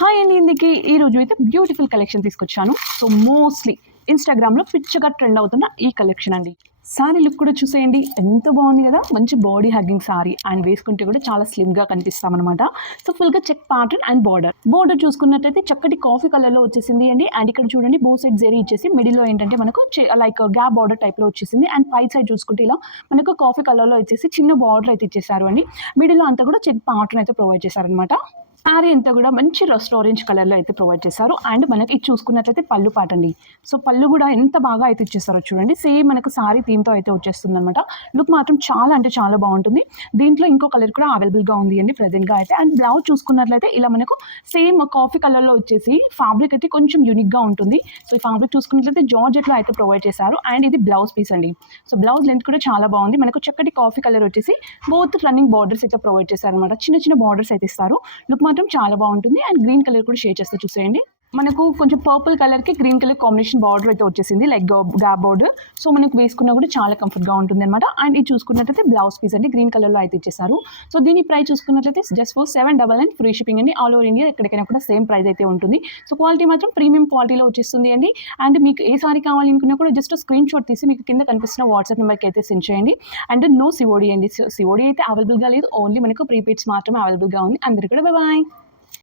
Hi అండి ఇందుకే. ఈ రోజు అయితే బ్యూటిఫుల్ కలెక్షన్ తీసుకొచ్చాను. సో మోస్ట్లీ ఇన్స్టాగ్రామ్లో పిచ్చగా ట్రెండ్ అవుతున్న ఈ కలెక్షన్ అండి. సారీ లుక్ కూడా చూసేయండి. ఎంత బాగుంది కదా? మంచి బాడీ హగ్గింగ్ సారీ అండ్ వేసుకుంటే కూడా చాలా స్లిమ్గా కనిపిస్తాం అనమాట సో ఫుల్గా check pattern and border border చూసుకున్నట్టయితే చక్కటి కాఫీ కలర్లో వచ్చేసింది అండి. అండ్ ఇక్కడ చూడండి బో సైడ్ జెరీ ఇచ్చేసి మిడిల్లో ఏంటంటే మనకు లైక్ గ్యాప్ బార్డర్ టైప్లో వచ్చేసింది. అండ్ పై సైడ్ చూసుకుంటే ఇలా మనకు కాఫీ కలర్లో వచ్చేసి చిన్న బార్డర్ అయితే ఇచ్చేసారు అండి. మిడిల్లో అంతా కూడా చెక్ ప్యాటర్న్ అయితే ప్రొవైడ్ చేశారనమాట శారీ అంతా కూడా మంచి రస్ట్ ఆరెంజ్ కలర్లో అయితే ప్రొవైడ్ చేశారు. అండ్ మనకి ఇది చూసుకున్నట్లయితే పళ్ళు పాట అండి సో పళ్ళు కూడా ఎంత బాగా అయితే ఇచ్చేస్తారో చూడండి. సేమ్ మనకు సారీ థీమ్తో అయితే వచ్చేస్తుంది అనమాట లుక్ మాత్రం చాలా అంటే చాలా బాగుంటుంది. దీంట్లో ఇంకో కలర్ కూడా అవైలబుల్గా ఉంది అండి ప్రజెంట్గా అయితే. అండ్ బ్లౌజ్ చూసుకున్నట్లయితే ఇలా మనకు సేమ్ కాఫీ కలర్లో వచ్చేసి ఫ్యాబ్రిక్ అయితే కొంచెం యూనిక్గా ఉంటుంది. సో ఈ ఫ్యాబ్రిక్ చూసుకున్నట్లయితే జార్జెట్లో అయితే ప్రొవైడ్ చేశారు. అండ్ ఇది బ్లౌజ్ పీస్ అండి. సో బ్లౌజ్ లెంత్ కూడా చాలా బాగుంది. మనకు చక్కటి కాఫీ కలర్ వచ్చేసి బోత్ రన్నింగ్ బార్డర్స్ అయితే ప్రొవైడ్ చేశారు అనమాట చిన్న చిన్న బార్డర్స్ అయితే ఇస్తారు. లుక్ మాత్రం చాలా బాగుంటుంది. అండ్ గ్రీన్ కలర్ కూడా షేర్ చేస్తే చూసేయండి. మనకు కొంచెం పర్పుల్ కలర్కి గ్రీన్ కలర్ కాంబినేషన్ బార్డర్ అయితే వచ్చేసింది లైక్ గ్యాప్ బార్డర్ సో మనకు వేసుకున్నా కూడా చాలా కంఫర్ట్గా ఉంటుంది అనమాట అండ్ ఇది చూసుకున్నట్లయితే బ్లౌజ్ పీస్ అండి గ్రీన్ కలర్లో అయితే ఇచ్చేసారు. సో దీని ప్రైస్ చూసుకున్నట్లయితే just four seven double nine free shipping అండి. ఆల్ ఓవర్ ఇండియా ఎక్కడికైనా కూడా సేమ్ ప్రైస్ అయితే ఉంటుంది. సో క్వాలిటీ మాత్రం ప్రీమియం క్వాలిటీలో వచ్చేస్తుంది అండి. అండ్ మీకు ఏ సారీ కావాలి అనుకున్నా కూడా జస్ట్ స్క్రీన్ షాట్ తీసి మీకు కింద కనిపిస్తున్న వాట్సాప్ నెంబర్కి అయితే సెండ్ చేయండి. అండ్. నో సిఓడి అండి సిఓడి అయితే అవైలబుల్గా లేదు. ఓన్లీ మనకు ప్రీపెయిడ్స్ మాత్రమే అవైలబుల్గా ఉంది. అందరికీ కూడా బాయ్